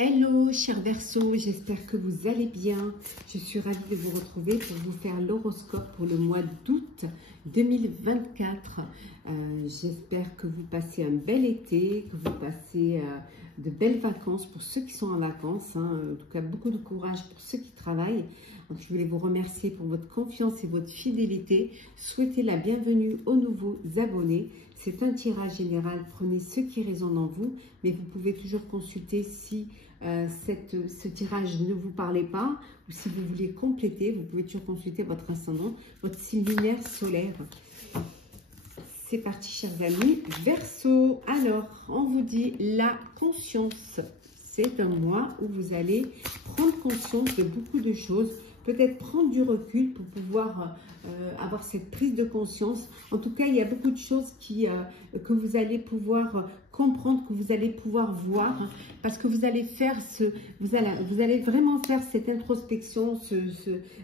Hello, chers Verseaux, j'espère que vous allez bien. Je suis ravie de vous retrouver pour vous faire l'horoscope pour le mois d'août 2024. J'espère que vous passez un bel été, que vous passez de belles vacances pour ceux qui sont en vacances. En tout cas, beaucoup de courage pour ceux qui travaillent. Donc, je voulais vous remercier pour votre confiance et votre fidélité. Souhaitez la bienvenue aux nouveaux abonnés. C'est un tirage général, prenez ce qui résonne en vous, mais vous pouvez toujours consulter si ce tirage ne vous parlait pas ou si vous voulez compléter, vous pouvez toujours consulter votre ascendant, votre signe lunaire solaire. C'est parti, chers amis. Verseau, alors, on vous dit la conscience. C'est un mois où vous allez prendre conscience de beaucoup de choses, peut-être prendre du recul pour pouvoir avoir cette prise de conscience. En tout cas, il y a beaucoup de choses que vous allez pouvoir comprendre, que vous allez pouvoir voir, parce que vous allez faire vous allez vraiment faire cette introspection,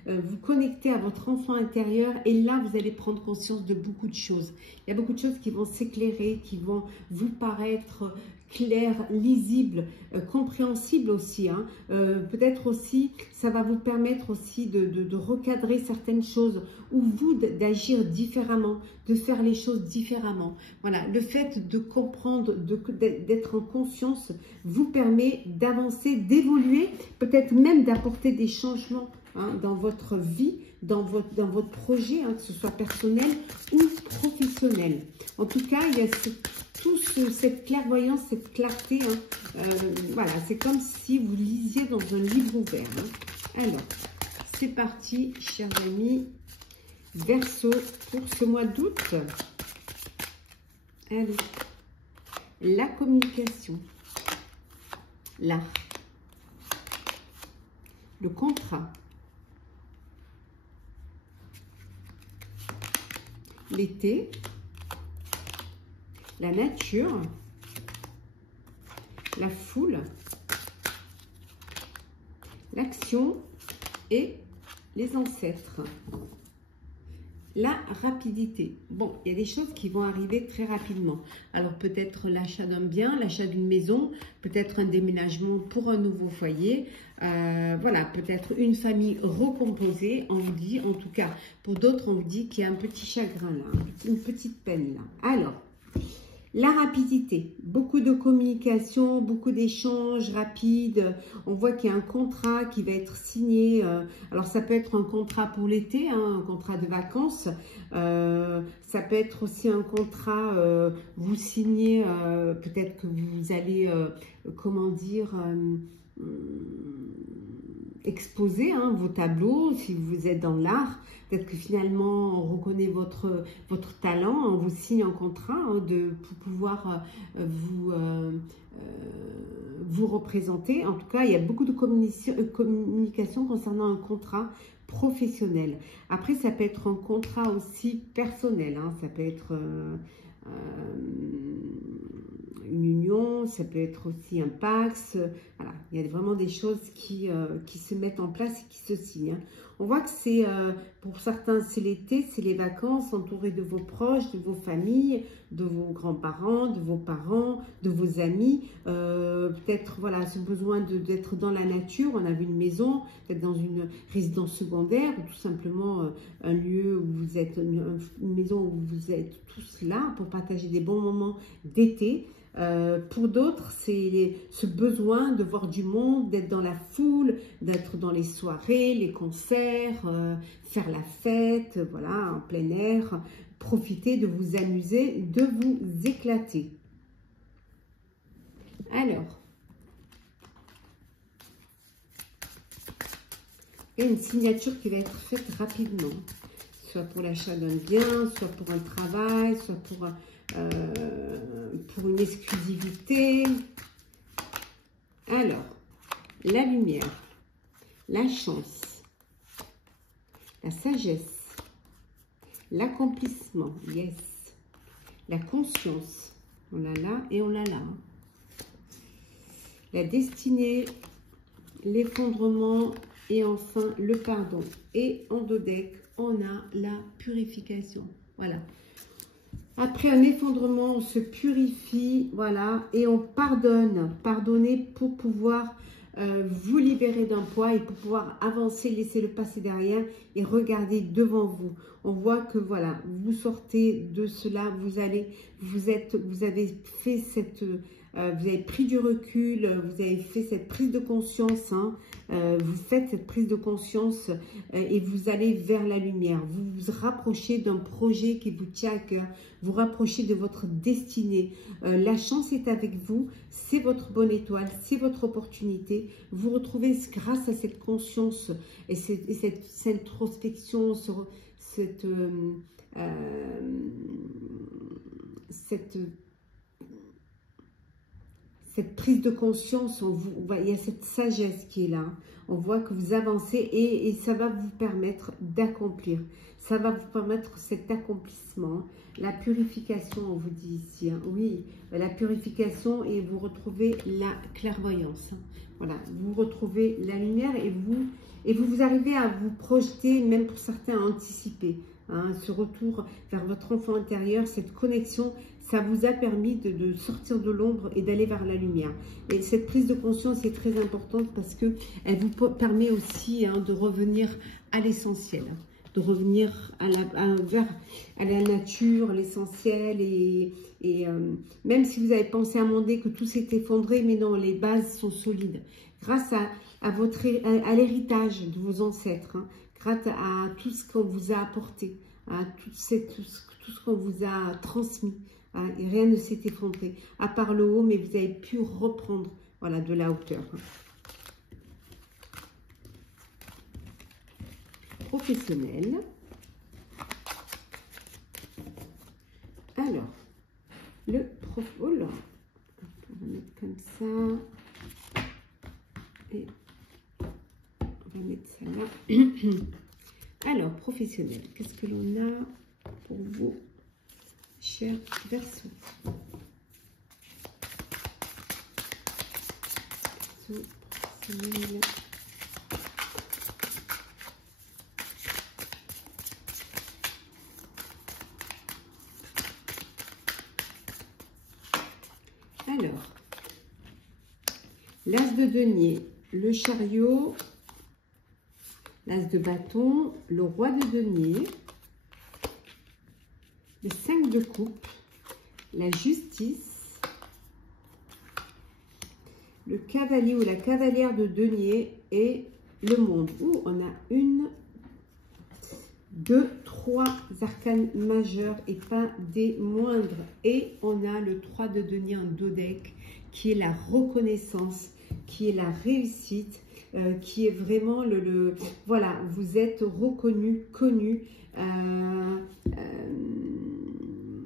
vous connecter à votre enfant intérieur, et là, vous allez prendre conscience de beaucoup de choses. Il y a beaucoup de choses qui vont s'éclairer, qui vont vous paraître claires, lisibles, compréhensibles aussi. Peut-être aussi, ça va vous permettre aussi de recadrer certaines choses, ou vous d'agir différemment, de faire les choses différemment. Voilà, le fait de comprendre, d'être en conscience vous permet d'avancer, d'évoluer, peut-être même d'apporter des changements dans votre vie, dans votre projet, que ce soit personnel ou professionnel. En tout cas, il y a cette clairvoyance, cette clarté. Voilà, c'est comme si vous lisiez dans un livre ouvert. Alors, c'est parti, chers amis. Verseau, pour ce mois d'août. Allez, la communication, l'art, le contrat, l'été, la nature, la foule, l'action et les ancêtres. La rapidité. Bon, il y a des choses qui vont arriver très rapidement. Alors peut-être l'achat d'un bien, l'achat d'une maison, peut-être un déménagement pour un nouveau foyer. Voilà, peut-être une famille recomposée. On vous dit, en tout cas, pour d'autres, on vous dit qu'il y a un petit chagrin là, une petite peine là. Alors, la rapidité, beaucoup de communication, beaucoup d'échanges rapides. On voit qu'il y a un contrat qui va être signé. Alors, ça peut être un contrat pour l'été, un contrat de vacances. Ça peut être aussi un contrat, vous signez, peut-être que vous allez, comment dire, exposer vos tableaux, si vous êtes dans l'art. Peut-être que finalement, on reconnaît votre talent, on vous signe un contrat pour pouvoir vous représenter. En tout cas, il y a beaucoup de communication concernant un contrat professionnel. Après, ça peut être un contrat aussi personnel. Ça peut être une union, ça peut être aussi un pax. Voilà, il y a vraiment des choses qui se mettent en place et qui se signent. On voit que c'est, pour certains, c'est l'été, c'est les vacances, entouré de vos proches, de vos familles, de vos grands-parents, de vos parents, de vos amis. Peut-être, voilà, ce besoin d'être dans la nature. On a vu une maison, peut-être dans une résidence secondaire, ou tout simplement un lieu où vous êtes, une maison où vous êtes tous là pour partager des bons moments d'été. Pour d'autres, c'est ce besoin de voir du monde, d'être dans la foule, d'être dans les soirées, les concerts, faire la fête, voilà, en plein air, profiter, de vous amuser, de vous éclater. Alors, il y a une signature qui va être faite rapidement, soit pour l'achat d'un bien, soit pour un travail, soit pour une exclusivité. Alors, la lumière, la chance, la sagesse, l'accomplissement, yes, la conscience, on l'a là et on l'a là, la destinée, l'effondrement et enfin le pardon. Et en dos deck, on a la purification. Voilà. Après un effondrement, on se purifie, voilà, et on pardonne. Pardonnez pour pouvoir vous libérer d'un poids et pour pouvoir avancer, laisser le passé derrière et regarder devant vous. On voit que voilà, vous sortez de cela, vous avez fait cette, vous avez pris du recul, vous avez fait cette prise de conscience, hein, vous faites cette prise de conscience et vous allez vers la lumière. Vous vous rapprochez d'un projet qui vous tient à cœur, vous rapprochez de votre destinée. La chance est avec vous, c'est votre bonne étoile, c'est votre opportunité. Vous retrouvez grâce à cette conscience et cette introspection, cette prise de conscience, il y a cette sagesse qui est là. On voit que vous avancez et ça va vous permettre d'accomplir. Ça va vous permettre cet accomplissement. La purification, on vous dit ici. Hein. Oui, la purification et vous retrouvez la clairvoyance. Hein. Voilà, vous retrouvez la lumière et vous arrivez à vous projeter, même pour certains, à anticiper. Hein, ce retour vers votre enfant intérieur, cette connexion, ça vous a permis de sortir de l'ombre et d'aller vers la lumière. Et cette prise de conscience est très importante parce qu'elle vous permet aussi de revenir à l'essentiel, de revenir vers la nature, l'essentiel. Et même si vous avez pensé à un moment donné que tout s'est effondré, mais non, les bases sont solides. Grâce à l'héritage de vos ancêtres, hein, grâce à tout ce qu'on vous a apporté, à tout ce qu'on vous a transmis. Hein, et rien ne s'est effondré, à part le haut, mais vous avez pu reprendre, voilà, de la hauteur. Professionnel. Alors, le prof... Oh là, on va mettre comme ça. Et on va mettre ça là. Alors, professionnel, qu'est-ce que l'on a pour vous, chers Verseaux? Professionnel. Alors, l'as de denier, le chariot, l'as de bâton, le roi de denier, le 5 de coupe, la justice, le cavalier ou la cavalière de denier et le monde. Où on a 1, 2, 3 arcanes majeures et pas des moindres. Et on a le 3 de denier en dodec qui est la reconnaissance, qui est la réussite, qui est vraiment voilà, vous êtes reconnu, connu.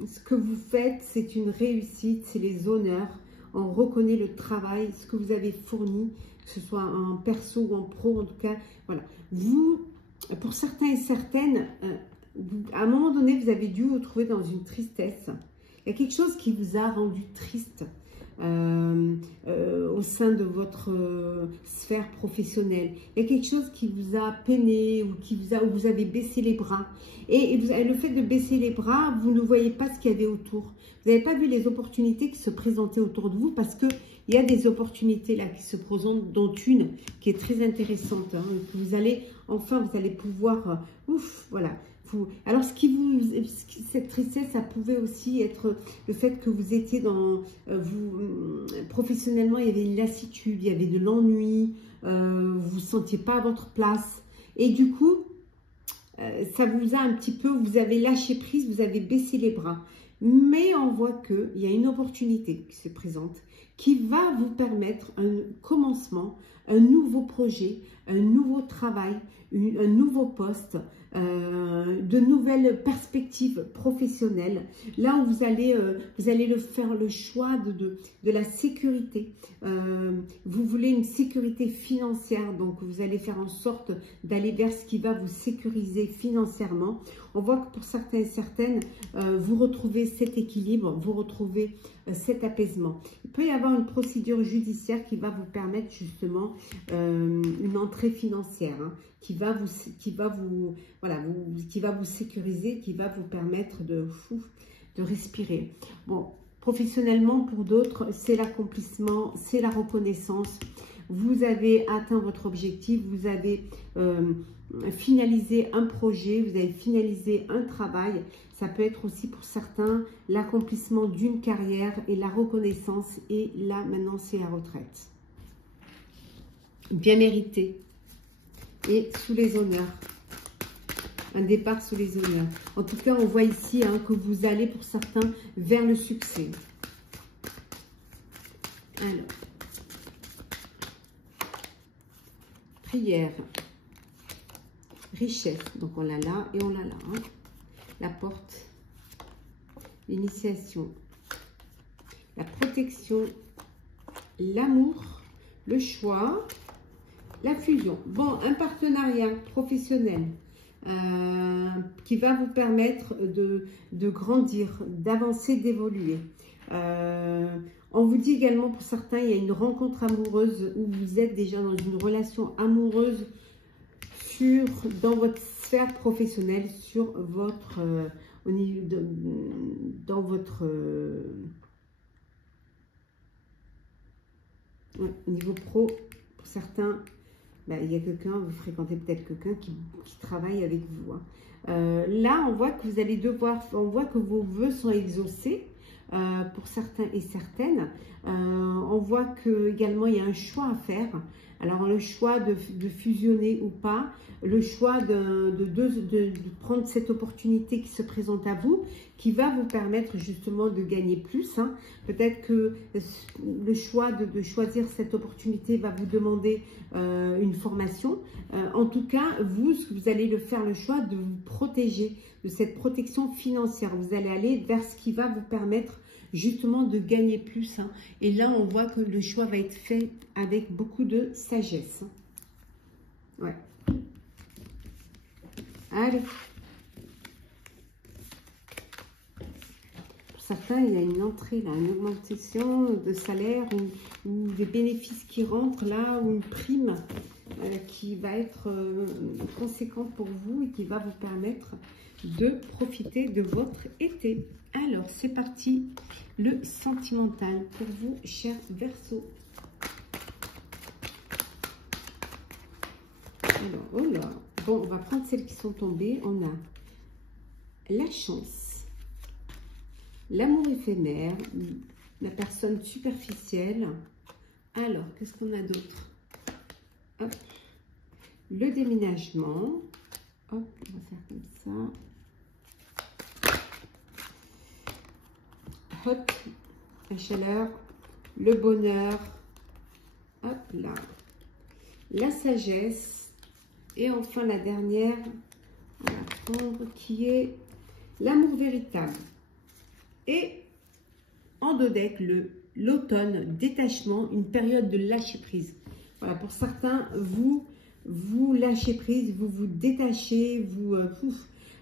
Ce que vous faites, c'est une réussite, c'est les honneurs. On reconnaît le travail, ce que vous avez fourni, que ce soit en perso ou en pro, en tout cas. Voilà. Vous, pour certains et certaines, à un moment donné, vous avez dû vous trouver dans une tristesse. Il y a quelque chose qui vous a rendu triste au sein de votre sphère professionnelle. Il y a quelque chose qui vous a peiné ou où vous avez baissé les bras. Et le fait de baisser les bras, vous ne voyez pas ce qu'il y avait autour. Vous n'avez pas vu les opportunités qui se présentaient autour de vous parce qu'il y a des opportunités là qui se présentent, dont une qui est très intéressante. Hein, que vous allez, enfin, vous allez pouvoir, voilà. Alors, cette tristesse, ça pouvait aussi être le fait que vous étiez professionnellement, il y avait une lassitude, il y avait de l'ennui, vous ne vous sentiez pas à votre place. Et du coup, ça vous a un petit peu, vous avez lâché prise, vous avez baissé les bras. Mais on voit qu'il y a une opportunité qui se présente, qui va vous permettre un commencement, un nouveau projet, un nouveau travail, un nouveau poste, de nouvelles perspectives professionnelles. Là où vous allez faire le choix de la sécurité. Vous voulez une sécurité financière, donc vous allez faire en sorte d'aller vers ce qui va vous sécuriser financièrement. On voit que pour certains et certaines, vous retrouvez cet équilibre, vous retrouvez cet apaisement. Il peut y avoir une procédure judiciaire qui va vous permettre justement une entrée financière, hein, qui va vous sécuriser, qui va vous permettre de de respirer. Bon, professionnellement, pour d'autres, c'est l'accomplissement, c'est la reconnaissance. Vous avez atteint votre objectif, vous avez finalisé un projet, vous avez finalisé un travail. Ça peut être aussi pour certains l'accomplissement d'une carrière et la reconnaissance. Et là, maintenant, c'est la retraite. Bien mérité et sous les honneurs. Un départ sous les honneurs. En tout cas, on voit ici que vous allez pour certains vers le succès. Alors, prière, richesse, donc on l'a là et on l'a là. La porte, l'initiation, la protection, l'amour, le choix, la fusion. Bon, un partenariat professionnel qui va vous permettre de grandir, d'avancer, d'évoluer. On vous dit également, pour certains, il y a une rencontre amoureuse où vous êtes déjà dans une relation amoureuse dans votre sphère professionnelle, sur votre au niveau dans votre au niveau pro. Pour certains, il y a quelqu'un, vous fréquentez peut-être quelqu'un qui travaille avec vous. Là, on voit que vous allez on voit que vos vœux sont exaucés. Pour certains et certaines, on voit que également il y a un choix à faire. Alors le choix de fusionner ou pas, le choix de prendre cette opportunité qui se présente à vous, qui va vous permettre justement de gagner plus. Peut-être que le choix de choisir cette opportunité va vous demander une formation. En tout cas, vous allez faire le choix de vous protéger, de cette protection financière. Vous allez aller vers ce qui va vous permettre justement de gagner plus. Et là, on voit que le choix va être fait avec beaucoup de sagesse. Ouais. Allez. Pour certains, il y a une entrée là, une augmentation de salaire ou des bénéfices qui rentrent là, ou une prime qui va être conséquente pour vous et qui va vous permettre de profiter de votre été. Alors, c'est parti, le sentimental pour vous, chers Verseaux. Alors, oh là, bon, on va prendre celles qui sont tombées. On a la chance, l'amour éphémère, la personne superficielle. Alors, qu'est-ce qu'on a d'autre? Hop, le déménagement. Hop, on va faire comme ça. Hop, la chaleur, le bonheur, hop là, la sagesse, et enfin la dernière, on va prendre, qui est l'amour véritable. Et en dos deck, l'automne, détachement, une période de lâcher prise. Voilà, pour certains, vous lâchez prise, vous vous détachez,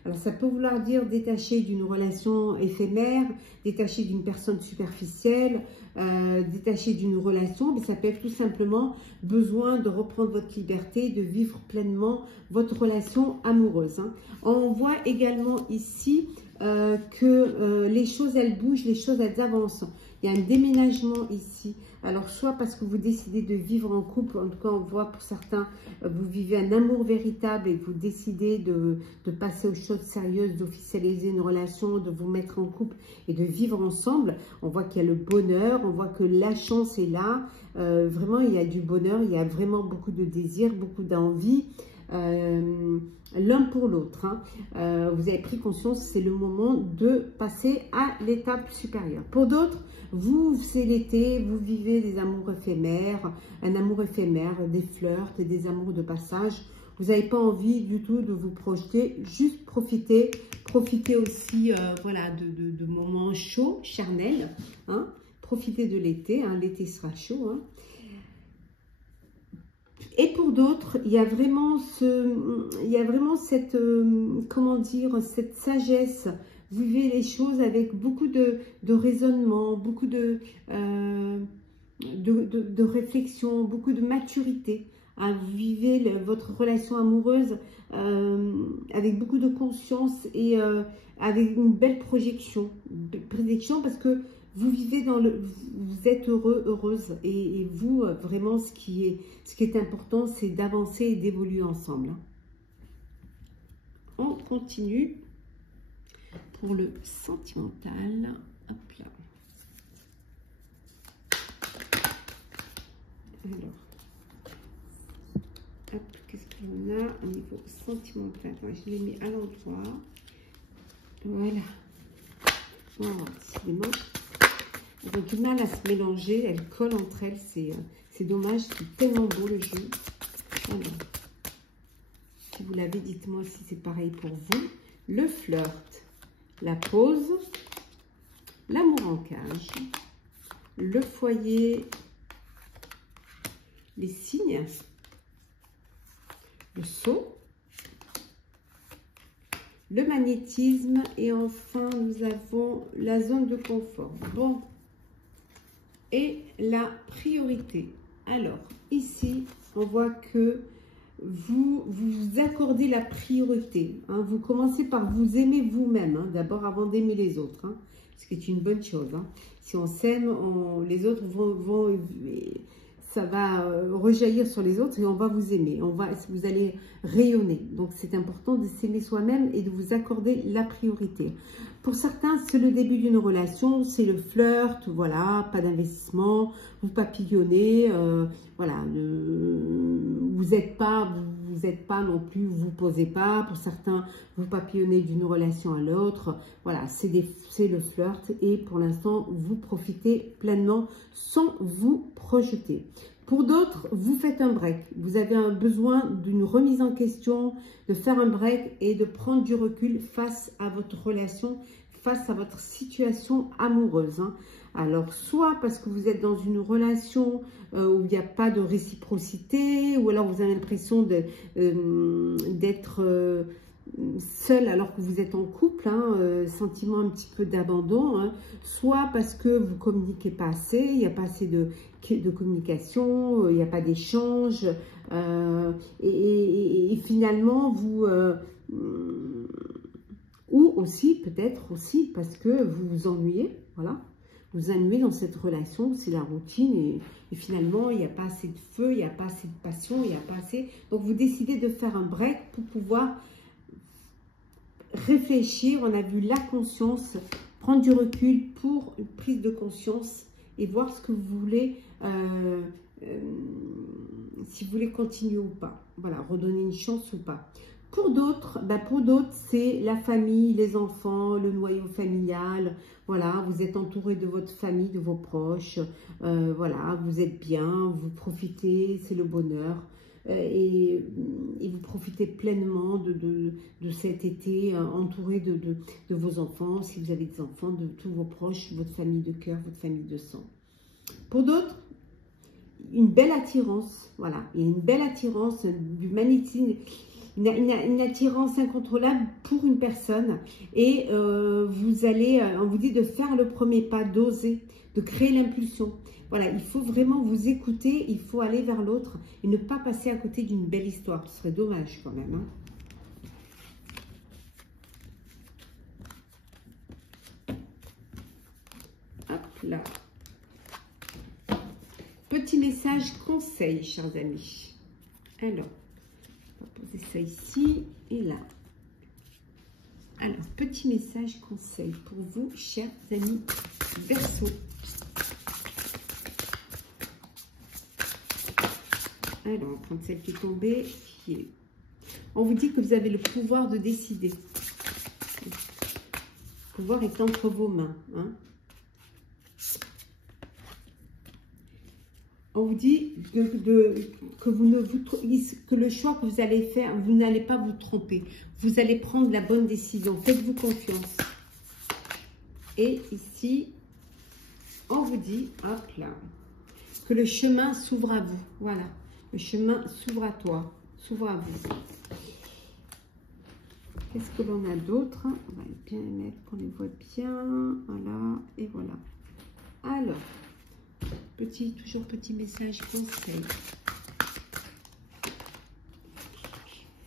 alors, ça peut vouloir dire détacher d'une relation éphémère, détacher d'une personne superficielle, détacher d'une relation, mais ça peut être tout simplement besoin de reprendre votre liberté, de vivre pleinement votre relation amoureuse. On voit également ici que les choses, elles bougent, les choses, elles avancent. Il y a un déménagement ici. Alors, soit parce que vous décidez de vivre en couple, en tout cas, on voit pour certains, vous vivez un amour véritable et vous décidez de passer aux choses sérieuses, d'officialiser une relation, de vous mettre en couple et de vivre ensemble. On voit qu'il y a le bonheur, on voit que la chance est là. Vraiment, il y a du bonheur, il y a vraiment beaucoup de désir, beaucoup d'envie. L'un pour l'autre. Vous avez pris conscience, c'est le moment de passer à l'étape supérieure. Pour d'autres, c'est l'été, vous vivez des amours éphémères, un amour éphémère, des flirts, des amours de passage. Vous n'avez pas envie du tout de vous projeter, juste profitez aussi voilà, de moments chauds, charnels. Profitez de l'été, l'été sera chaud. Et pour d'autres, il y a vraiment cette, comment dire, cette sagesse. Vous vivez les choses avec beaucoup de raisonnement, beaucoup de réflexion, beaucoup de maturité. hein, vous vivez votre relation amoureuse avec beaucoup de conscience et avec une belle projection parce que vous vivez vous êtes heureux, heureuse et vous, vraiment, ce qui est important, c'est d'avancer et d'évoluer ensemble. On continue pour le sentimental. Hop là. Alors, hop, qu'est-ce qu'on a au niveau sentimental? Je l'ai mis à l'endroit. Voilà. Voilà, décidément. Elles ont du mal à se mélanger, elles collent entre elles, c'est dommage, c'est tellement beau le jeu. Alors, si vous l'avez, dites-moi si c'est pareil pour vous. Le flirt, la pause, l'amour en cage, le foyer, les signes, le saut, le magnétisme et enfin nous avons la zone de confort. Bon. Et la priorité. Alors, ici, on voit que vous accordez la priorité. Hein. Vous commencez par vous aimer vous-même, hein, d'abord avant d'aimer les autres. Hein, ce qui est une bonne chose. Hein. Si on s'aime, les autres ça va rejaillir sur les autres et on va vous aimer. Vous allez rayonner. Donc, c'est important de s'aimer soi-même et de vous accorder la priorité. Pour certains, c'est le début d'une relation, c'est le flirt, voilà, pas d'investissement, vous papillonnez, voilà, vous n'êtes pas non plus, vous posez pas. Pour certains, vous papillonnez d'une relation à l'autre, voilà, c'est le flirt et pour l'instant, vous profitez pleinement sans vous projeter. Pour d'autres, vous faites un break. Vous avez un besoin d'une remise en question, de faire un break et de prendre du recul face à votre relation, face à votre situation amoureuse. Hein. Alors, soit parce que vous êtes dans une relation où il n'y a pas de réciprocité, ou alors vous avez l'impression d'être seul alors que vous êtes en couple, hein, sentiment un petit peu d'abandon, hein, soit parce que vous ne communiquez pas assez, il n'y a pas assez de communication, il n'y a pas d'échange, et finalement ou aussi peut-être aussi parce que vous vous ennuyez, voilà, vous ennuyez dans cette relation, c'est la routine et finalement il n'y a pas assez de feu, il n'y a pas assez de passion, il n'y a pas assez, donc vous décidez de faire un break pour pouvoir réfléchir. On a vu la conscience, prendre du recul pour une prise de conscience et voir ce que vous voulez, si vous voulez continuer ou pas. Voilà, redonner une chance ou pas. Pour d'autres, c'est la famille, les enfants, le noyau familial. Voilà, vous êtes entouré de votre famille, de vos proches. Voilà, vous êtes bien, vous profitez, c'est le bonheur. Et vous profitez pleinement de cet été entouré de vos enfants, si vous avez des enfants, de tous vos proches, votre famille de cœur, votre famille de sang. Pour d'autres, une belle attirance, voilà, il y a une belle attirance, du magnétisme, une attirance incontrôlable pour une personne et on vous dit de faire le premier pas, d'oser, de créer l'impulsion. Voilà, il faut vraiment vous écouter, il faut aller vers l'autre et ne pas passer à côté d'une belle histoire. Ce serait dommage quand même. Hein. Hop là. Petit message conseil, chers amis. Alors, on va poser ça ici et là. Alors, petit message conseil pour vous, chers amis Verseau. Alors, on va prendre celle qui est tombée. On vous dit que vous avez le pouvoir de décider. Le pouvoir est entre vos mains. Hein. On vous dit que le choix que vous allez faire, vous n'allez pas vous tromper. Vous allez prendre la bonne décision. Faites-vous confiance. Et ici, on vous dit, hop là, que le chemin s'ouvre à vous. Voilà. Le chemin s'ouvre à toi, s'ouvre à vous. Qu'est-ce que l'on a d'autre? On va bien les mettre, qu'on les voit bien. Voilà, et voilà. Alors, toujours petit message conseil.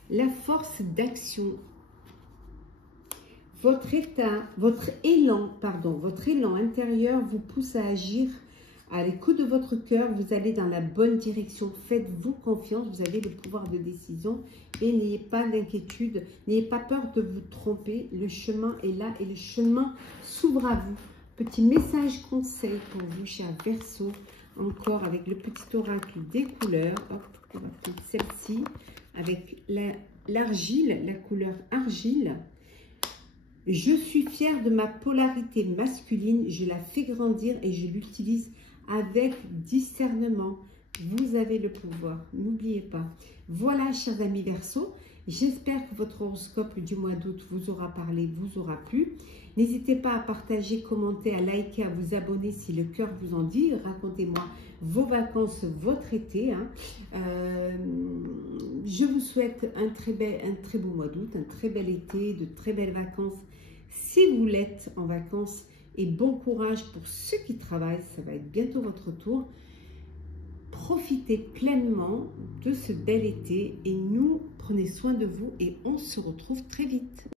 la force d'action. Votre élan intérieur vous pousse à agir à l'écoute de votre cœur. Vous allez dans la bonne direction. Faites-vous confiance. Vous avez le pouvoir de décision et n'ayez pas d'inquiétude. N'ayez pas peur de vous tromper. Le chemin est là et le chemin s'ouvre à vous. Petit message conseil pour vous, chers Verseaux. Encore avec le petit oracle des couleurs. Hop, on va prendre celle-ci avec l'argile, la couleur argile. Je suis fière de ma polarité masculine, je la fais grandir et je l'utilise avec discernement. Vous avez le pouvoir, n'oubliez pas. Voilà, chers amis Verseaux, j'espère que votre horoscope du mois d'août vous aura parlé, vous aura plu. N'hésitez pas à partager, commenter, à liker, à vous abonner si le cœur vous en dit. Racontez-moi vos vacances, votre été. Je vous souhaite un très beau mois d'août, un très bel été, de très belles vacances. Si vous l'êtes en vacances, et bon courage pour ceux qui travaillent, ça va être bientôt votre tour. Profitez pleinement de ce bel été et nous, prenez soin de vous et on se retrouve très vite.